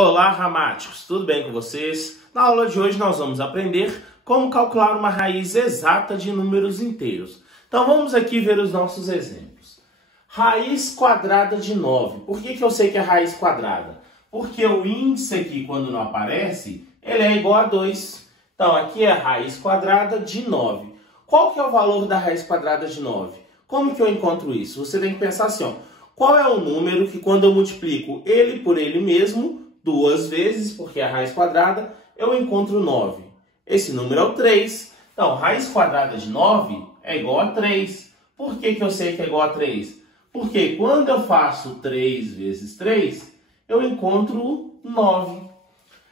Olá, ramáticos! Tudo bem com vocês? Na aula de hoje nós vamos aprender como calcular uma raiz exata de números inteiros. Então vamos aqui ver os nossos exemplos. Raiz quadrada de 9. Por que eu sei que é raiz quadrada? Porque o índice aqui, quando não aparece, ele é igual a 2. Então aqui é a raiz quadrada de 9. Qual que é o valor da raiz quadrada de 9? Como que eu encontro isso? Você tem que pensar assim, ó. Qual é o número que quando eu multiplico ele por ele mesmo, duas vezes, porque é a raiz quadrada, eu encontro 9. Esse número é o 3. Então, raiz quadrada de 9 é igual a 3. Por que eu sei que é igual a 3? Porque quando eu faço 3 vezes 3, eu encontro 9.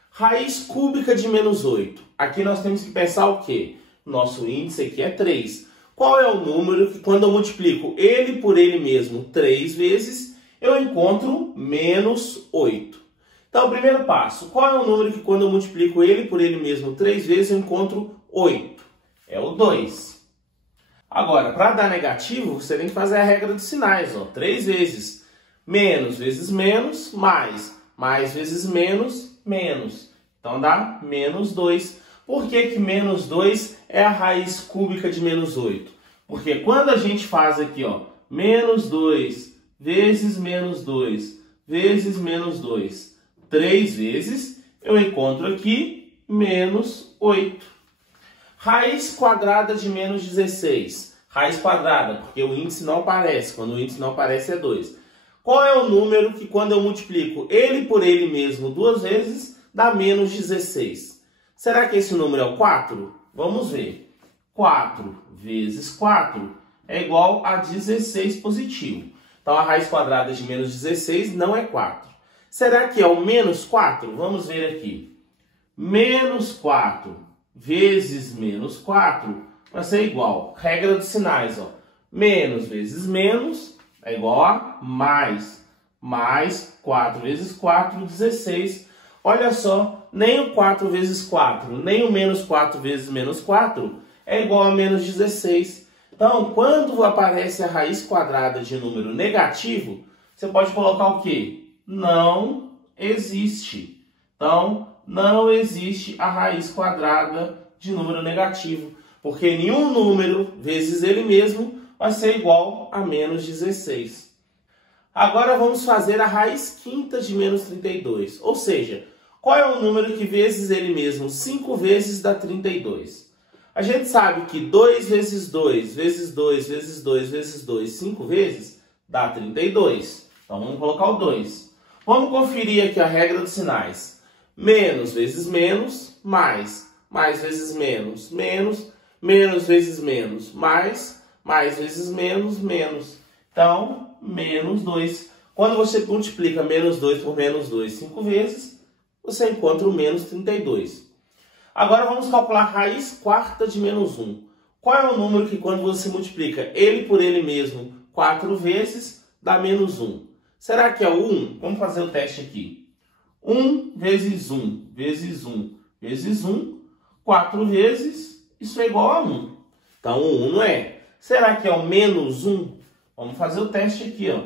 Raiz cúbica de menos 8. Aqui nós temos que pensar o quê? Nosso índice aqui é 3. Qual é o número que quando eu multiplico ele por ele mesmo 3 vezes, eu encontro menos 8? Então, o primeiro passo, qual é o número que quando eu multiplico ele por ele mesmo 3 vezes, eu encontro 8? É o 2. Agora, para dar negativo, você tem que fazer a regra dos sinais, ó. 3 vezes menos, mais vezes menos, menos. Então, dá menos 2. Por que menos 2 é a raiz cúbica de menos 8? Porque quando a gente faz aqui, ó, menos 2 vezes menos 2 vezes menos 2, 3 vezes, eu encontro aqui menos 8. Raiz quadrada de menos 16. Raiz quadrada, porque o índice não aparece. Quando o índice não aparece é 2. Qual é o número que quando eu multiplico ele por ele mesmo duas vezes, dá menos 16? Será que esse número é o 4? Vamos ver. 4 vezes 4 é igual a 16 positivo. Então, a raiz quadrada de menos 16 não é 4. Será que é o menos 4? Vamos ver aqui. Menos 4 vezes menos 4 vai ser igual. Regra dos sinais, ó. Menos vezes menos é igual a mais. Mais 4 vezes 4, 16. Olha só, nem o 4 vezes 4, nem o menos 4 vezes menos 4 é igual a menos 16. Então, quando aparece a raiz quadrada de número negativo, você pode colocar o quê? Não existe. Então, não existe a raiz quadrada de número negativo, porque nenhum número vezes ele mesmo vai ser igual a menos 16. Agora vamos fazer a raiz quinta de menos 32, ou seja, qual é o número que vezes ele mesmo 5 vezes dá 32? A gente sabe que 2 vezes 2 vezes 2 vezes 2 vezes 2, 5 vezes, dá 32. Então, vamos colocar o 2. Vamos conferir aqui a regra dos sinais. Menos vezes menos, mais vezes menos, menos vezes menos, mais vezes menos, menos. Então, menos 2. Quando você multiplica menos 2 por menos 2 5 vezes, você encontra o menos 32. Agora vamos calcular a raiz quarta de menos 1. Qual é o número que quando você multiplica ele por ele mesmo 4 vezes, dá menos 1? Será que é o 1? Vamos fazer o teste aqui. 1 vezes 1 vezes 1 vezes 1, 4 vezes, isso é igual a 1. Então, o 1 não é. Será que é o menos 1? Vamos fazer o teste aqui, ó.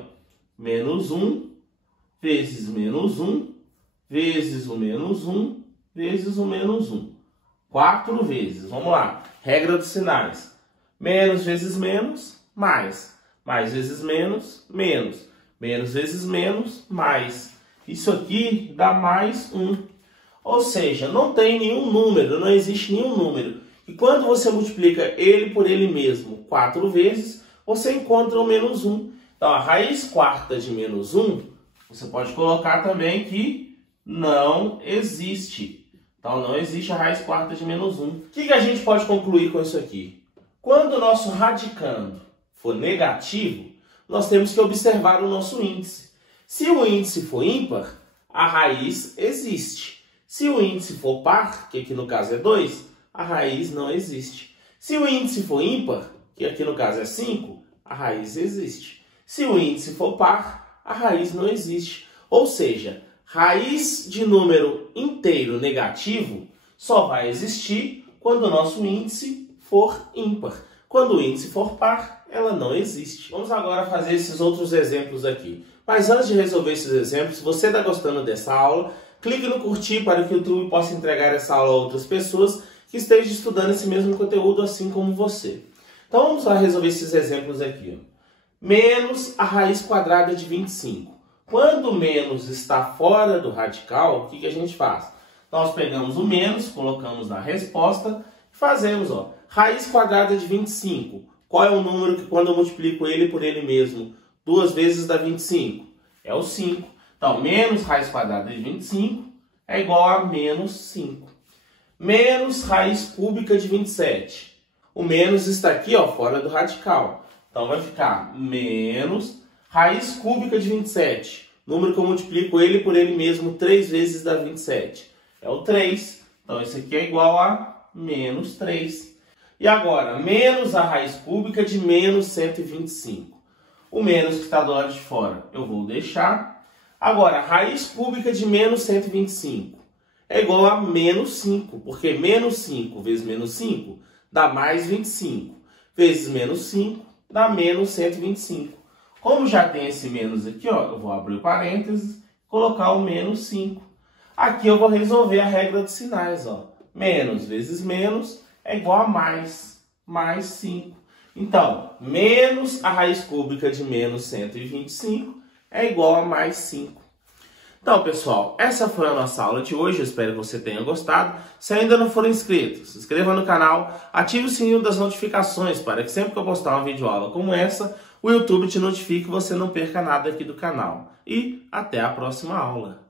Menos 1 vezes menos 1 vezes o menos 1 vezes o menos 1. 4 vezes. Vamos lá. Regra dos sinais. Menos vezes menos, mais. Mais vezes menos, menos. Menos vezes menos, mais. Isso aqui dá mais 1. Ou seja, não tem nenhum número, não existe nenhum número. E quando você multiplica ele por ele mesmo 4 vezes, você encontra o menos 1. Então, a raiz quarta de menos 1, você pode colocar também que não existe. Então, não existe a raiz quarta de menos 1. O que a gente pode concluir com isso aqui? Quando o nosso radicando for negativo, nós temos que observar o nosso índice. Se o índice for ímpar, a raiz existe. Se o índice for par, que aqui no caso é 2, a raiz não existe. Se o índice for ímpar, que aqui no caso é 5, a raiz existe. Se o índice for par, a raiz não existe. Ou seja, raiz de número inteiro negativo só vai existir quando o nosso índice for ímpar. Quando o índice for par, ela não existe. Vamos agora fazer esses outros exemplos aqui. Mas antes de resolver esses exemplos, se você está gostando dessa aula, clique no curtir para que o YouTube possa entregar essa aula a outras pessoas que estejam estudando esse mesmo conteúdo assim como você. Então vamos lá resolver esses exemplos aqui. Menos a raiz quadrada de 25. Quando o menos está fora do radical, o que a gente faz? Nós pegamos o menos, colocamos na resposta e fazemos, raiz quadrada de 25. Qual é o número que quando eu multiplico ele por ele mesmo, 2 vezes dá 25? É o 5. Então, menos raiz quadrada de 25 é igual a menos 5. Menos raiz cúbica de 27. O menos está aqui, fora do radical. Então, vai ficar menos raiz cúbica de 27. Número que eu multiplico ele por ele mesmo 3 vezes dá 27. É o 3. Então, esse aqui é igual a menos 3. E agora, menos a raiz cúbica de menos 125. O menos que está do lado de fora eu vou deixar. Agora, raiz cúbica de menos 125 é igual a menos 5. Porque menos 5 vezes menos 5 dá mais 25. Vezes menos 5 dá menos 125. Como já tem esse menos aqui, eu vou abrir o parênteses e colocar o menos 5. Aqui eu vou resolver a regra dos sinais. Menos vezes menos é igual a mais 5. Então, menos a raiz cúbica de menos 125 é igual a mais 5. Então, pessoal, essa foi a nossa aula de hoje. Eu espero que você tenha gostado. Se ainda não for inscrito, se inscreva no canal, ative o sininho das notificações para que sempre que eu postar uma videoaula como essa, o YouTube te notifique e você não perca nada aqui do canal. E até a próxima aula.